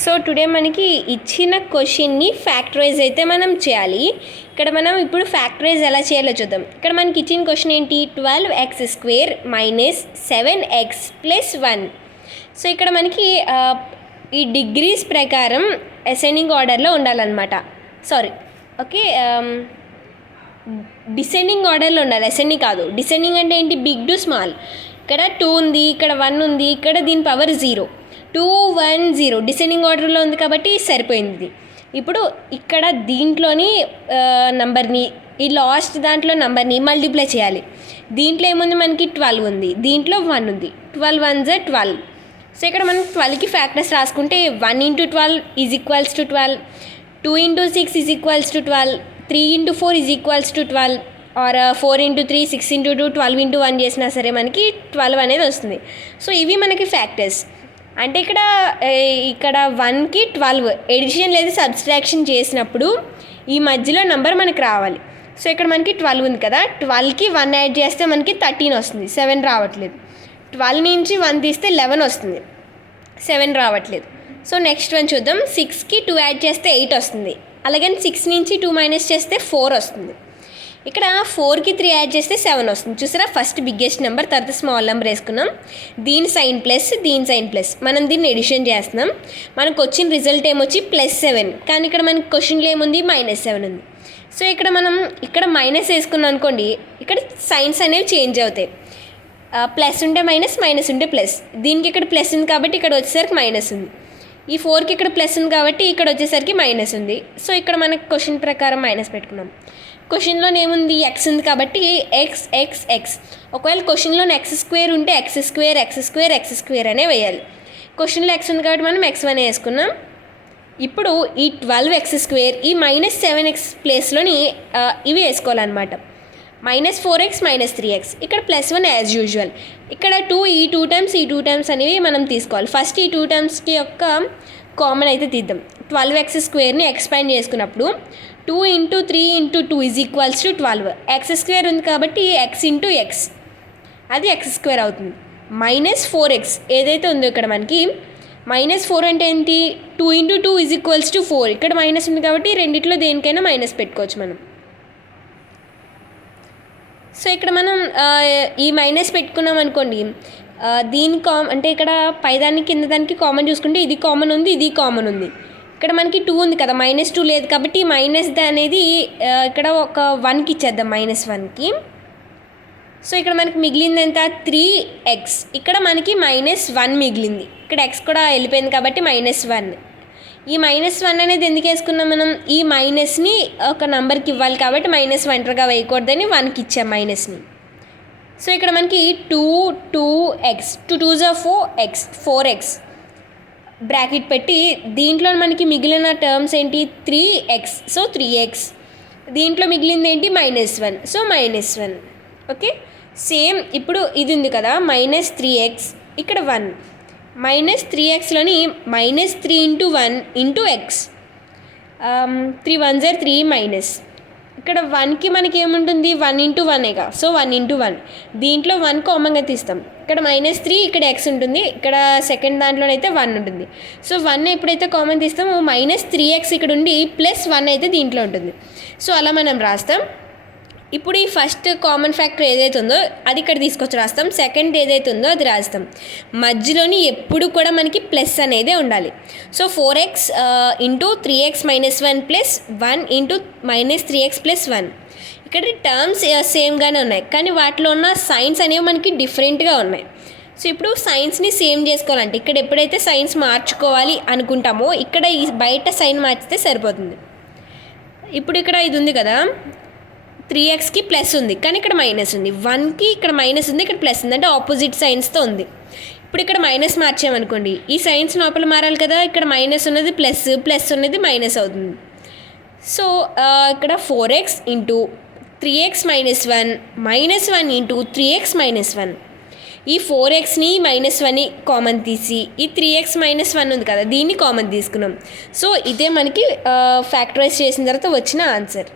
So today మనకి ఇచ్చిన క్వశ్చన్ని ఫ్యాక్టరైజ్ అయితే మనం చేయాలి. ఇక్కడ మనం ఇప్పుడు ఫ్యాక్టరైజ్ ఎలా చేయాలో చూద్దాం. ఇక్కడ మనకి ఇచ్చిన క్వశ్చన్ ఏంటి, 12x² - 7x + 1. సో ఇక్కడ మనకి ఈ డిగ్రీస్ ప్రకారం అసెండింగ్ ఆర్డర్లో ఉండాలన్నమాట. ఓకే, డిసెండింగ్ ఆర్డర్లో ఉండాలి, అసెండింగ్ కాదు. డిసెండింగ్ అంటే ఏంటి, బిగ్ టు స్మాల్. ఇక్కడ 2 ఉంది, ఇక్కడ 1 ఉంది, ఇక్కడ దీని పవర్ 0, 2 1 0 డిసెండింగ్ ఆర్డర్లో ఉంది కాబట్టి సరిపోయింది. ఇప్పుడు ఇక్కడ దీంట్లోని నంబర్ని, ఈ లాస్ట్ దాంట్లో నంబర్ని మల్టిప్లై చేయాలి. దీంట్లో ఏముంది, మనకి 12 ఉంది, దీంట్లో 1 ఉంది. 12 1 = 12. సో ఇక్కడ మనం 12కి ఫ్యాక్టర్స్ రాసుకుంటే 1 × 12 = 12, 2 × 6 = 12, 3 × 4 = 12, ఆర్ 4 × 3 6 × 2 12 × 1 చేసినా సరే మనకి 12 అనేది వస్తుంది. సో ఇవి మనకి ఫ్యాక్టర్స్. అంటే ఇక్కడ 1కి 12 ఎడిషన్ లేదా సబ్స్ట్రాక్షన్ చేసినప్పుడు ఈ మధ్యలో నెంబర్ మనకి రావాలి. సో ఇక్కడ మనకి 12 ఉంది కదా, 12కి 1 యాడ్ చేస్తే మనకి 13 వస్తుంది, 7 రావట్లేదు. 12 నుంచి 1 తీస్తే 11 వస్తుంది, 7 రావట్లేదు. సో నెక్స్ట్ వన్ చూద్దాం. 6కి 2 యాడ్ చేస్తే 8 వస్తుంది. అలాగే 6 నుంచి 2 మైనస్ చేస్తే 4 వస్తుంది. ఇక్కడ 4కి 3 యాడ్ చేస్తే 7 వస్తుంది. చూసారా, ఫస్ట్ బిగ్గెస్ట్ నెంబర్, తర్వాత స్మాల్ నెంబర్ వేసుకున్నాం. దీని సైన్ ప్లస్, దీని సైన్ ప్లస్, మనం దీన్ని ఎడిషన్ చేస్తున్నాం. మనకు వచ్చిన రిజల్ట్ ఏమొచ్చి +7, కానీ ఇక్కడ మనకి క్వశ్చన్లో ఏముంది, -7 ఉంది. సో ఇక్కడ మనం మైనస్ వేసుకున్నాం అనుకోండి, ఇక్కడ సైన్స్ అనేవి చేంజ్ అవుతాయి. ప్లస్ ఉంటే మైనస్, మైనస్ ఉంటే ప్లస్. దీనికి ఇక్కడ ప్లస్ ఉంది కాబట్టి ఇక్కడ వచ్చేసరికి మైనస్ ఉంది. ఈ 4కి ఇక్కడ ప్లస్ ఉంది కాబట్టి ఇక్కడ వచ్చేసరికి మైనస్ ఉంది. సో ఇక్కడ మనకు క్వశ్చన్ ప్రకారం మైనస్ పెట్టుకున్నాం. క్వశ్చన్లో ఏముంది, ఎక్స్ ఉంది కాబట్టి ఎక్స్ ఎక్స్ ఎక్స్. ఒకవేళ క్వశ్చన్లో x² ఉంటే x² అనే వేయాలి. క్వశ్చన్లో x ఉంది కాబట్టి మనం x1 వేసుకున్నాం. ఇప్పుడు ఈ 12x², ఈ -7x ప్లేస్లోని ఇవి వేసుకోవాలన్నమాట. -4x -3x. ఇక్కడ +1 యాజ్ యూజువల్. ఇక్కడ 2 ఈ 2 టైమ్స్ ఈ 2 టైమ్స్ అనేవి మనం తీసుకోవాలి. ఫస్ట్ ఈ 2 టైమ్స్కి యొక్క కామన్ అయితే తీద్దాం. 12x²ని ఎక్స్పాండ్ చేసుకున్నప్పుడు 2 × 3 × 2 = 12. x² ఉంది కాబట్టి x × x, అది x² అవుతుంది. -4x ఏదైతే ఉందో ఇక్కడ మనకి -4 అంటే ఏంటి, 2 × 2 = 4. ఇక్కడ మైనస్ ఉంది కాబట్టి రెండిట్లో దేనికైనా మైనస్ పెట్టుకోవచ్చు మనం. సో ఇక్కడ మనం ఈ మైనస్ పెట్టుకున్నాం అనుకోండి, దీని అంటే ఇక్కడ పైదానికి కింద దానికి కామన్ చూసుకుంటే ఇది కామన్ ఉంది, ఇది కామన్ ఉంది. ఇక్కడ మనకి 2 ఉంది కదా, -2 లేదు కాబట్టి మైనస్ అనేది ఇక్కడ ఒక 1కి ఇచ్చేద్దాం, -1కి. సో ఇక్కడ మనకి మిగిలింది ఎంత, 3x. ఇక్కడ మనకి -1 మిగిలింది. ఇక్కడ x కూడా వెళ్ళిపోయింది కాబట్టి -1. ఈ -1 అనేది ఎందుకు వేసుకున్నాం మనం, ఈ మైనస్ని ఒక నెంబర్కి ఇవ్వాలి కాబట్టి -1 ఒంటరిగా వేయకూడదని 1కి ఇచ్చాం మైనస్ని. సో ఇక్కడ మనకి 2x, 2 2s are 4x, 4x bracket పెట్టి దీంట్లో మనకి మిగిలిన టర్మ్స్ ఏంటి, 3x. So 3x. దీంట్లో మిగిలింది ఏంటి, -1. సో -1. ఓకే, సేమ్ ఇప్పుడు ఇది ఉంది కదా, -3x, ఇక్కడ 1. -3xలోని -3 × 1 × x. 3 1s are 3 minus. ఇక్కడ 1కి మనకి ఏముంటుంది, 1 × 1ఏగా, సో 1 × 1. దీంట్లో 1 కామన్గా తీస్తాం. ఇక్కడ -3, ఇక్కడ x ఉంటుంది, ఇక్కడ సెకండ్ దాంట్లోనైతే 1 ఉంటుంది. సో 1 ఎప్పుడైతే కామన్ తీస్తామో -3x ఇక్కడ ఉండి +1 అయితే దీంట్లో ఉంటుంది. సో అలా మనం రాస్తాం. ఇప్పుడు ఈ ఫస్ట్ కామన్ ఫ్యాక్టర్ ఏదైతే ఉందో అది ఇక్కడ తీసుకొచ్చి రాస్తాం. సెకండ్ ఏదైతే ఉందో అది రాస్తాం. మధ్యలోని ఎప్పుడు కూడా మనకి ప్లస్ అనేదే ఉండాలి. So 4x × 3x - 1 + 1 × -3x + 1. ఇక్కడ టర్మ్స్ సేమ్గానే ఉన్నాయి, కానీ వాటిలో ఉన్న సైన్స్ అనేవి మనకి డిఫరెంట్గా ఉన్నాయి. సో ఇప్పుడు సైన్స్ని సేమ్ చేసుకోవాలంటే ఇక్కడ ఎప్పుడైతే సైన్స్ మార్చుకోవాలి అనుకుంటామో ఇక్కడ ఈ బయట సైన్ మార్చితే సరిపోతుంది. ఇప్పుడు ఇక్కడ ఇది ఉంది కదా, 3xకి ప్లస్ ఉంది కానీ ఇక్కడ మైనస్ ఉంది, 1కి ఇక్కడ మైనస్ ఉంది, ఇక్కడ ప్లస్ ఉంది, అంటే ఆపోజిట్ సైన్స్తో ఉంది. ఇప్పుడు ఇక్కడ మైనస్ మార్చామనుకోండి, ఈ సైన్స్ లోపల మారాలి కదా, ఇక్కడ మైనస్ ఉన్నది ప్లస్, ప్లస్ ఉన్నది మైనస్ అవుతుంది. సో ఇక్కడ 4x × 3x - 1 -1 × 3x - 1. ఈ 4xని -1ని కామన్ తీసి ఈ 3x - 1 ఉంది కదా, దీన్ని కామన్ తీసుకున్నాం. సో ఇదే మనకి ఫ్యాక్టరైజ్ చేసిన తర్వాత వచ్చిన ఆన్సర్.